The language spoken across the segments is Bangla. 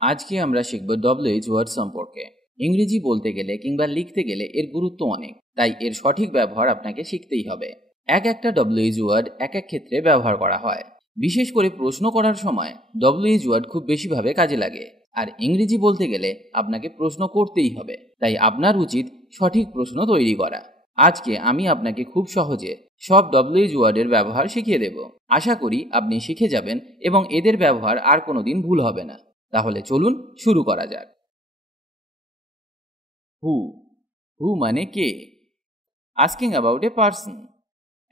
আজকে আমরা শিখব ডব্লিউএইচ ওয়ার্ড সম্পর্কে। ইংরেজি বলতে গেলে কিংবা লিখতে গেলে এর গুরুত্ব অনেক, তাই এর সঠিক ব্যবহার আপনাকে শিখতেই হবে। একটা ডব্লিউএইচ ওয়ার্ড এক এক ক্ষেত্রে ব্যবহার করা হয়। বিশেষ করে প্রশ্ন করার সময় ডব্লিউএইচ ওয়ার্ড খুব বেশিভাবে কাজে লাগে। আর ইংরেজি বলতে গেলে আপনাকে প্রশ্ন করতেই হবে, তাই আপনার উচিত সঠিক প্রশ্ন তৈরি করা। আজকে আমি আপনাকে খুব সহজে সব ডব্লিউএইচ ওয়ার্ডের ব্যবহার শিখিয়ে দেব। আশা করি আপনি শিখে যাবেন এবং এদের ব্যবহার আর কোনোদিন ভুল হবে না। তাহলে চলুন শুরু করা যাক। হু হু মানে কে। আস্কিং অ্যাবাউট এ পার্সন,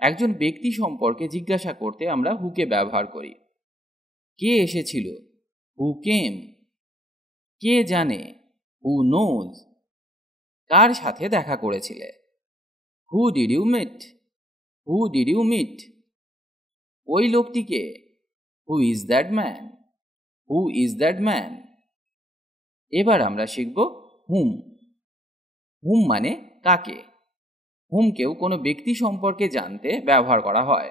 একজন ব্যক্তি সম্পর্কে জিজ্ঞাসা করতে আমরা হুকে ব্যবহার করি। কে এসেছিল, হু কেম। কে জানে, হু নোজ। কার সাথে দেখা করেছিলে, who did you meet, who did you meet. ওই লোকটিকে, who is that man, who is that man. এবার আমরা শিখব হুম। হুম মানে কাকে। হুমকেও কোনো ব্যক্তি সম্পর্কে জানতে ব্যবহার করা হয়।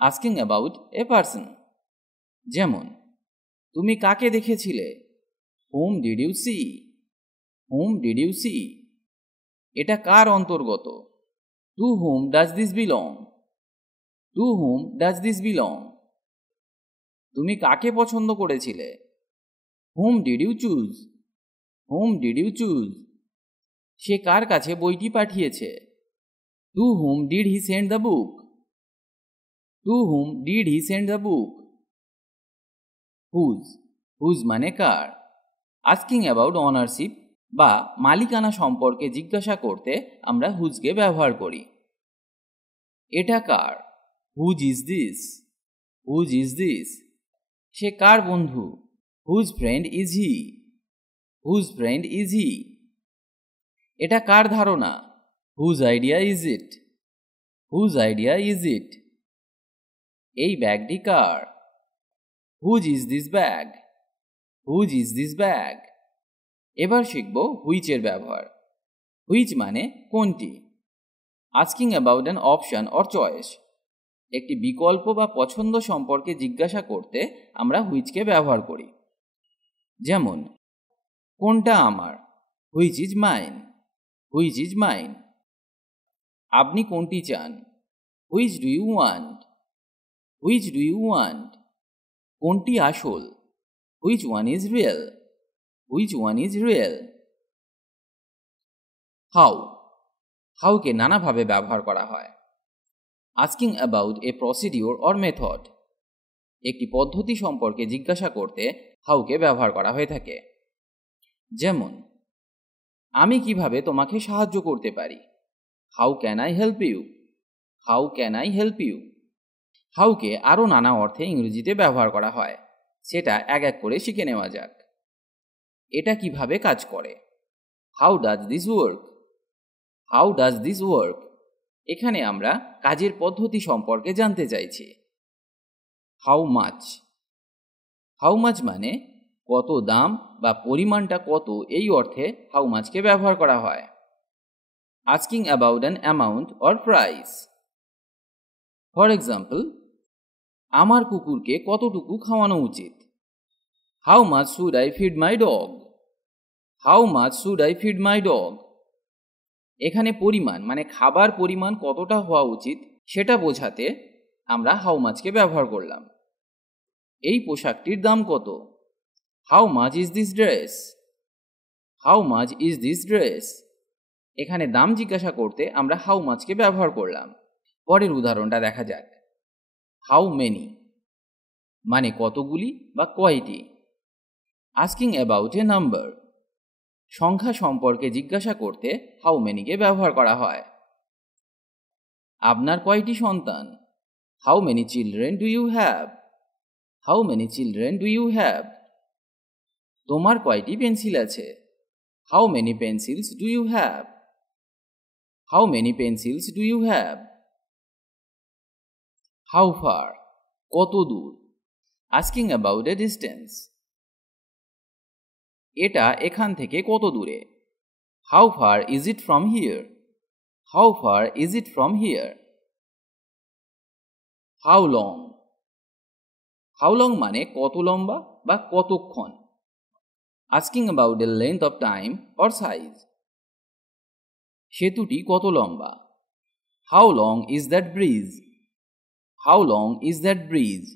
Asking about a person. যেমন, তুমি কাকে দেখেছিলে, whom did you see, whom did you see. এটা কার অন্তর্গত, to whom does this belong, to whom does this belong. তুমি কাকে পছন্দ করেছিলে, whom did you choose, whom did you choose. সে কার কাছে বইটি পাঠিয়েছে, to whom did he send the book, to whom did he send the book. Whose, whose মানে কার। আস্কিং অ্যাবাউট অনারশিপ বা মালিকানা সম্পর্কে জিজ্ঞাসা করতে আমরা হুজকে ব্যবহার করি। এটা কার, whose is this, whose is this. সে কার বন্ধু, whose friend is he, whose friend is he. এটা কার ধারণা, whose idea is it, whose idea is it. এই ব্যাগটি কার, whose is this bag, whose is this bag. এবার শিখব হুইচের ব্যবহার। হুইচ মানে কোনটি। Asking about an option or choice, একটি বিকল্প বা পছন্দ সম্পর্কে জিজ্ঞাসা করতে আমরা হুইচকে ব্যবহার করি। যেমন, কোনটা আমার, which is mine, which is mine. আপনি কোনটি চান, which do you want, which do you want. কোনটি আসল, which one is real, which one is real. How, হাউকে নানাভাবে ব্যবহার করা হয়। Asking about a procedure or method, একটি পদ্ধতি সম্পর্কে জিজ্ঞাসা করতে হাউকে ব্যবহার করা হয়ে থাকে। যেমন, আমি কিভাবে তোমাকে সাহায্য করতে পারি, how can I help you, how can I help you. হাউকে আরও নানা অর্থে ইংরেজিতে ব্যবহার করা হয়, সেটা এক এক করে শিখে নেওয়া যাক। এটা কিভাবে কাজ করে, how does this work, how does this work. এখানে আমরা কাজের পদ্ধতি সম্পর্কে জানতে চাইছি। হাউ মাচ, হাউ মাচ মানে কত দাম বা পরিমাণটা কত, এই অর্থে হাউ মাচকে ব্যবহার করা হয়। Asking about an amount or price. For example, আমার কুকুরকে কতটুকু খাওয়ানো উচিত, how much should I feed my dog, how much should I feed my dog. এখানে পরিমাণ মানে খাবার পরিমাণ কতটা হওয়া উচিত সেটা বোঝাতে আমরা হাউ মাচকে ব্যবহার করলাম। এই পোশাকটির দাম কত, how much is this dress, how much is this dress. এখানে দাম জিজ্ঞাসা করতে আমরা হাউ মাচকে ব্যবহার করলাম। পরের উদাহরণটা দেখা যাক। হাউ মেনি মানে কতগুলি বা কয়টি। আস্কিং অ্যাবাউট এ নাম্বার, সংখ্যা সম্পর্কে জিজ্ঞাসা করতে হাউ মেনিকে ব্যবহার করা হয়। আপনার কয়টি সন্তান, how many children do you have, how many children do you have. তোমার কয়টি পেন্সিল আছে, how many pencils do you have, how many pencils do you have. How far কত দূর। আস্কিং অ্যাবাউট এ ডিস্টেন্স, এটা এখান থেকে কত দূরে, how far is it from here, how far is it from here. How long, how long মানে কত লম্বা বা কতক্ষণ, asking about the length of time or size. সেতুটি কত লম্বা? How long is that bridge? How long is that bridge?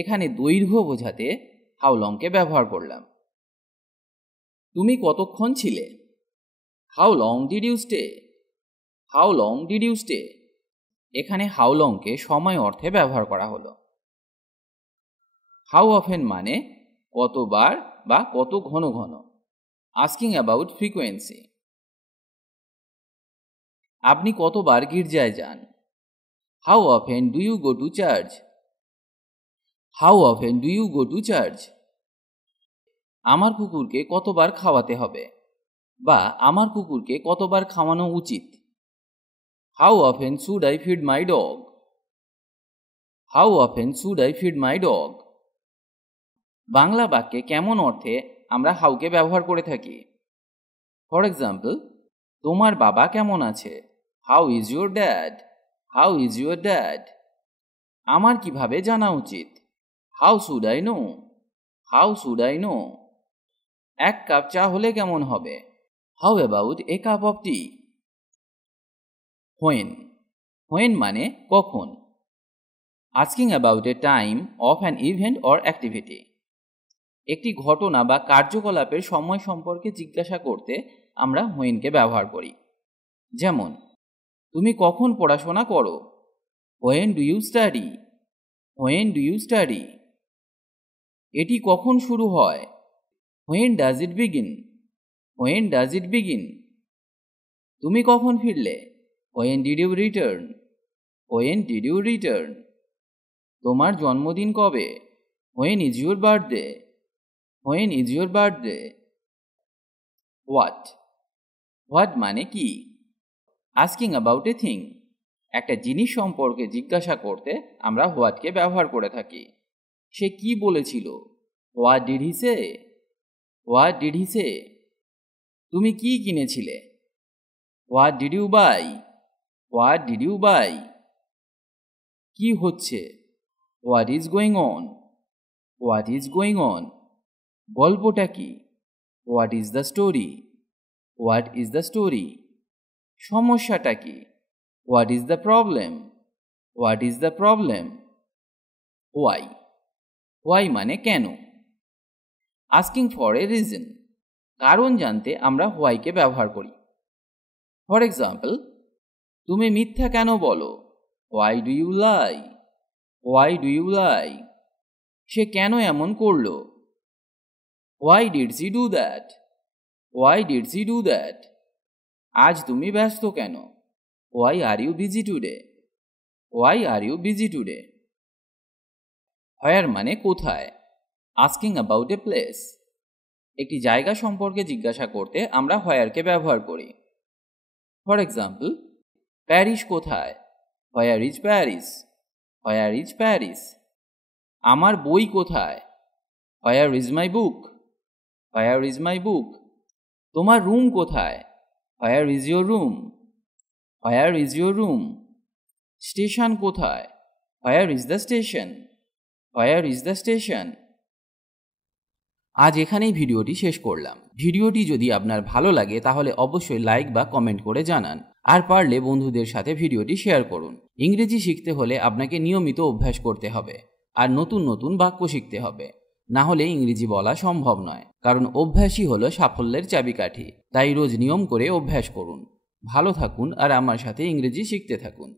এখানে দৈর্ঘ্য বোঝাতে how long কে ব্যবহার করলাম। তুমি কতক্ষণ ছিলে? How long did you stay? How long did you stay? এখানে how long কে সময় অর্থে ব্যবহার করা হলো। How often মানে কতবার বা কত ঘন ঘন। Asking about frequency. আপনি কতবার গির্জায় যান? How often do you go to church? How often do you go to church? আমার কুকুরকে কতবার খাওয়াতে হবে বা আমার কুকুরকে কতবার খাওয়ানো উচিত? How often should I feed my dog? How often should I feed my dog? Bangla বাক্যে কেমন অর্থে আমরা হাউকে ব্যবহার করে থাকি? ফর এক্সাম্পল, তোমার বাবা কেমন আছে? How is your dad? How is your dad? আমার কিভাবে জানা উচিত? How should I know? How should I know? এক কাপ চা হলে কেমন হবে? How about a cup of tea? When. When মানে কখন। Asking about a time of an event or activity. একটি ঘটনা বা কার্যকলাপের সময় সম্পর্কে জিজ্ঞাসা করতে আমরা when কে ব্যবহার করি। যেমন, তুমি কখন পড়াশোনা করো? When do you study? When do you study? এটি কখন শুরু হয়? When does it begin? When does it begin? তুমি কখন ফিরলে? When did you return? When did you return? তোমার জন্মদিন কবে? When is your birthday? When is your birthday? What? What মানে কি? Asking about a thing. একটা জিনিস সম্পর্কে জিজ্ঞাসা করতে আমরা what কে ব্যবহার করে থাকি। সে কি বলেছিল? What did he say? What did he say? তুমি কি কিনেছিলে? What did you buy? What did you buy? কি হচ্ছে? What is going on? What is going on? গল্পটা কি? What is the story? What is the story? সমস্যাটা কি? What is the problem? What is the problem? Why? Why মানে কেন? Asking for a reason. কারণ জানতে আমরা why কে ব্যবহার করি। ফর এক্সাম্পল, তুমি মিথ্যা কেন বলো? Why do you lie? Why do you lie? সে কেন এমন করলো? Why did she do that? Why did she do that? আজ তুমি ব্যস্ত কেন? Why are you busy today? Why are you busy today? Where মানে কোথায়? Asking about a place. একটি জায়গা সম্পর্কে জিজ্ঞাসা করতে আমরা where কে ব্যবহার করি। ফর এক্সাম্পল, প্যারিস কোথায়? Where is Paris? Where is Paris? আমার বই কোথায়? Where is my book? Where is my book? তোমার রুম কোথায়? Where is your room? Where is your room? Station কোথায়? Where is the station? Where is the station? আজ এখানেই ভিডিওটি শেষ করলাম। ভিডিওটি যদি আপনার ভালো লাগে তাহলে অবশ্যই লাইক বা কমেন্ট করে জানান, আর পারলে বন্ধুদের সাথে ভিডিওটি শেয়ার করুন। ইংরেজি শিখতে হলে আপনাকে নিয়মিত অভ্যাস করতে হবে আর নতুন নতুন বাক্য শিখতে হবে, না হলে ইংরেজি বলা সম্ভব নয়। কারণ অভ্যাসই হলো সাফল্যের চাবিকাঠি। তাই রোজ নিয়ম করে অভ্যাস করুন। ভালো থাকুন আর আমার সাথে ইংরেজি শিখতে থাকুন।